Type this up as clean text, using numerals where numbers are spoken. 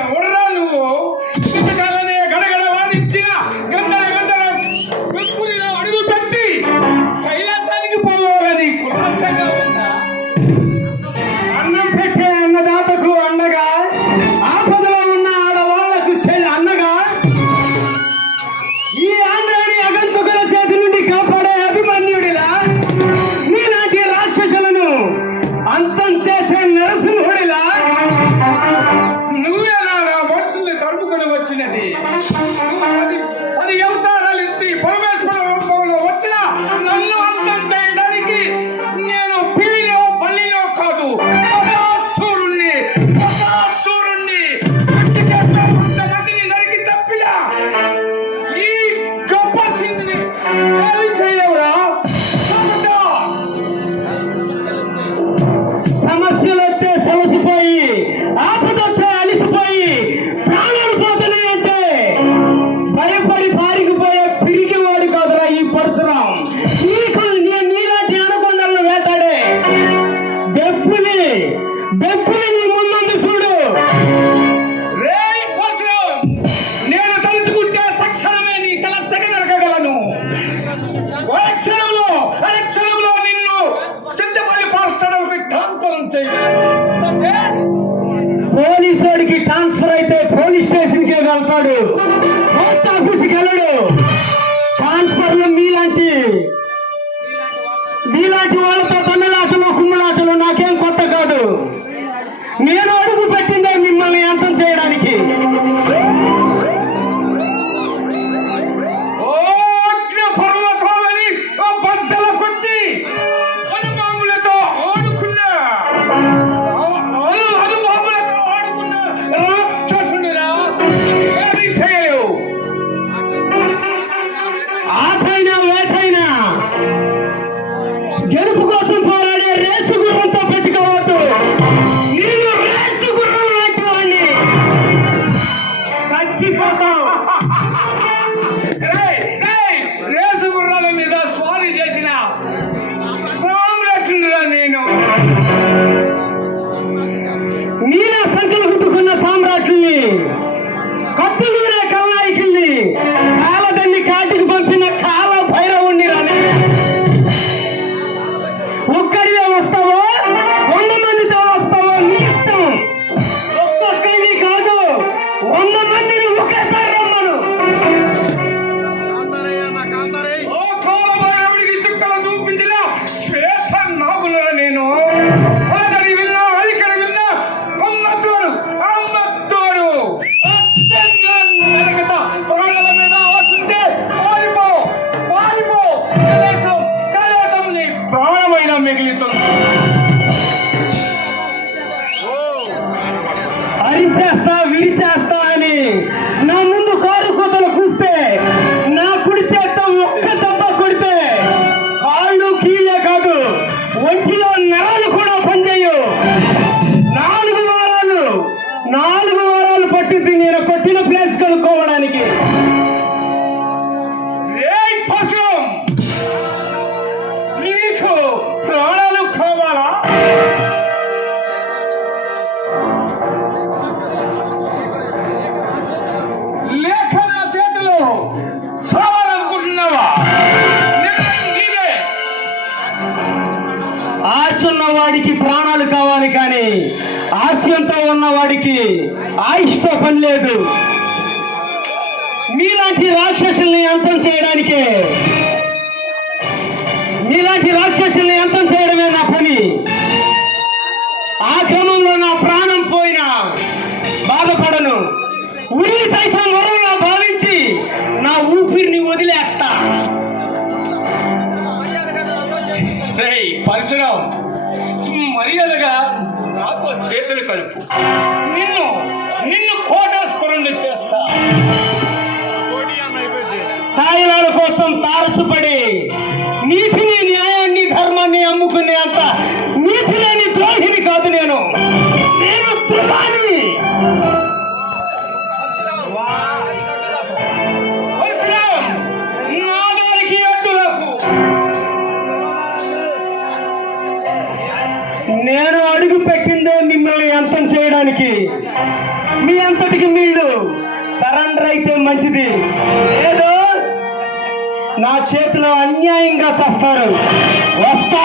ఎవడరా నువ్వు? ఇంతకాలనే గడగడ వాడించిన గంటల గంటల వెలుగులో అడుగు పెట్టి కైలాసానికి పోవాలి. కులాసంగా ఉందా? అన్నం పెట్టే అన్నదాతకు అండగా, ఆపదలో ఉన్న ఆడవాళ్లకు అన్నగా, ఈ ఆంధ్రాని అగంతుకుల చేతి నుండి కాపాడే అభిమన్యుడిలా, నీలాంటి రాక్షసులను అంతం చేసే నరసింహుడిలా నువ్వేలా మనుషుల్ని తరుముకొని వచ్చినది? అది అవతారాలు ఎత్తి పరమేశ్వర రూపంలో వచ్చిన నన్ను అంతం చేయడానికి నేను పిల్లిలో పల్లిలో కాదు, బకాసురుణ్ణి గట్టి చేత మందిని నరికి తప్పిన ఈ గొప్ప సింగిని ఏమి చేయవురా? సమస్యలొస్తే సొలసిపోయి, ఆపదొస్తే అలిసిపోయి ప్రాణాలు పోతున్నాయంటే భయపడి పారికిపోయే పిరికివాడు కాదురా ఈ పరశురాం. నీలాంటి అనకొండలను వేటాడే బెప్పులి నీ ముందుంది చూడు. రేయ్ పరశురాం, నేను తలుచుకుంటే తక్షణమే నీ తల తెగ నరకగలను. అరక్షణంలో నిన్ను చింతపల్లి పాస్టర్కి ట్రాన్స్ఫర్ చేయగలను. పోలీసుడికి ట్రాన్స్ఫర్ అయితే పోలీస్ స్టేషన్ కే వెళ్తాడు, పోస్ట్ ఆఫీస్కి వెళ్ళడు. ట్రాన్స్ఫర్ లో మీలాంటి వాళ్ళతో తమిళాటలు కుమ్మలాటలు నాకేం కొత్త కాదు. నేను అడుగు పెట్టిందే మిమ్మల్ని అంతం చేయడానికి. పర్వతాలని బద్దలు కొట్టి అనుబాంబులతో ఆడుకున్న రాక్షసునిరా, ఏమీ చేయలేవు. ఆటైనా వేటైనా గెలుపు కోసం పోరాడే రేసు గుర్రంతో పెట్టుకోవద్దు. నేను రేసు గుర్రం లాంటి వాడిని, చచ్చిపోతాం. రేసు గుర్రాల మీద స్వారీ చేసిన సామ్రాజ్ఞిరా నేను. నీలా సంఖ్యలు కుట్టుకున్న సామ్రాట్ల్ని, కత్తులూరే కల్నాయకుల్ని, కాలదన్ని కాటికి పంపిన కాల భైరవుణ్ణి రాని. ఒక్కడివే వస్తావో 100 మందితో వస్తావో నీ ఇష్టం. ఒక్కొక్కడిని కాదు 100 మందిని ఒకేసారి రమ్మను. ఓ కాలభైరవుడికి చుక్కలు చూపించిన శ్వేత నాగులరా నేను. అలకడి విన్నా, అలికడి విన్నా, అమ్మతోడు నరకత ప్రాణాల మీద ఆశుంటే పారిపో. కలేసం నీ ప్రాణమైన మిగిలితుంది. అరించేస్తా విరిచేస్తా అని నా ముందు కారు కోతలు కూస్తే, నా కుడి చేత్తో ఒక్క దెబ్బ కొడితే కాళ్ళు కీళ్ళే కాదు ఒంటిలో నరాలు కూడా పనిచేయు. 4 వారాలు పట్టింది నేను కొట్టిన ప్లేస్ కనుక్కోవడానికి. రేయ్ పశువం, నీకు ప్రాణాలు కావాలా? లేక నా చేతిలో సావాలనుకుంటున్నావా? నీదే. ఆశ ఉన్నవాడికి ప్రాణాలు కావాలి కానీ ఆశయంతో ఉన్నవాడికి ఆయుష్తో పని లేదు. మీలాంటి రాక్షసుల్ని అంతం చేయడమే నా పని. ఆ క్రమంలో నా ప్రాణం పోయినా బాధపడను. ఊరిని సైతం వరంలా భావించి నా ఊపిరిని వదిలేస్తా. రేయ్ పరశురాం, మర్యాదగా నాతో చేతులు కలుపు. నిన్ను కోటాస్పరుణ్ణి చేస్తా. తాయిలాల కోసం తారసపడి నీతిని, న్యాయాన్ని, ధర్మాన్ని అమ్ముకునే అంత నీతి లేని ద్రోహిని కాదు నేను. ధృవాని. పరశురాం, నా దారికి అడ్డులకు. నేను అడుగు పెట్టిందే మిమ్మల్ని అంతం చేయడం. చేయడానికి. మీ అంతటికి మీరు సరెండర్ అయితే మంచిది, ఏదో నా చేతిలో అన్యాయంగా చేస్తారు. వస్తా.